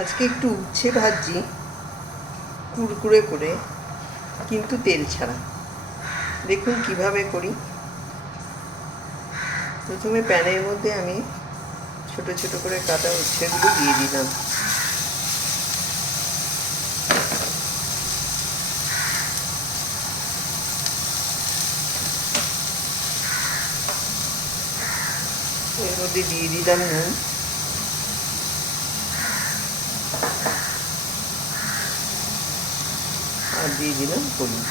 আজকে একটু উচ্ছে ভাজছি কুরকুরে করে, কিন্তু তেল ছাড়া। দেখুন কিভাবে করি। প্রথমে প্যানের মধ্যে আমি ছোট ছোট করে কাটা উচ্ছেগুলো দিয়ে দিলাম। এর মধ্যে দিয়ে দিলাম নুন, আর দিয়ে দিলাম হলুদ।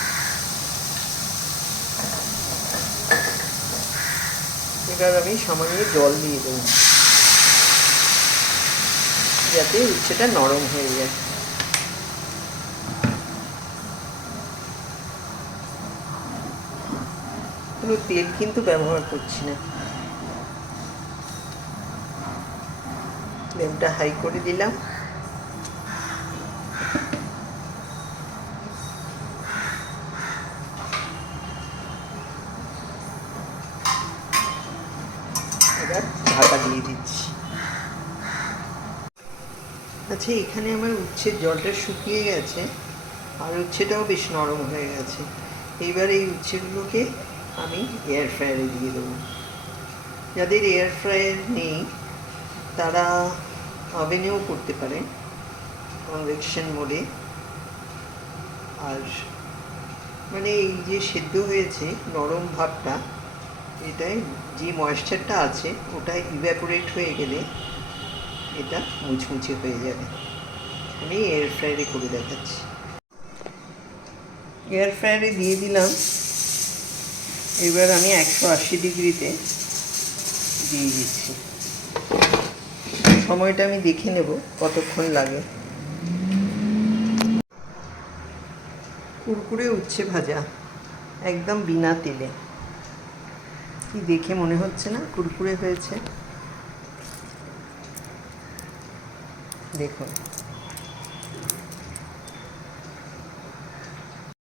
এবার আমি সামান্য জল দিয়ে দেবো যাতে উচ্ছেটা নরম হয়ে যায়। কোনো তেল কিন্তু ব্যবহার করছি না। ফ্লেমটা হাই করে দিলাম। এবার ঢাকা দিয়ে দিচ্ছি। আচ্ছা, এখানে আমার উচ্ছের জলটা শুকিয়ে গেছে, আর উচ্ছেটাও বেশ নরম হয়ে গেছে। এইবার এই উচ্ছেগুলোকে আমি এয়ার ফ্রায়ারে দিয়ে দেবো। যাদের এয়ার ফ্রায়ার নেই তারা ওভেনেও করতে পারে, কনভেকশন মোডে। আর মানে এই যে সেদ্ধ হয়েছে নরম ভাবটা, এটাই যে ময়েশ্চারটা আছে ওটা ইভ্যাপোরেট হয়ে গেলে এটা মুচমুচে হয়ে যাবে। আমি এয়ার ফ্রায়ারে করে দেখাচ্ছি। এয়ার ফ্রায়ারে দিয়ে দিলাম। এবার আমি 180 ডিগ্রিতে দিয়ে দিচ্ছি। সময়টা আমি দেখে নেব কতক্ষণ লাগে। কুরকুরে উচ্ছে ভাজা একদম বিনা তেলে। কি দেখে মনে হচ্ছে না কুরকুরে হয়েছে? দেখুন।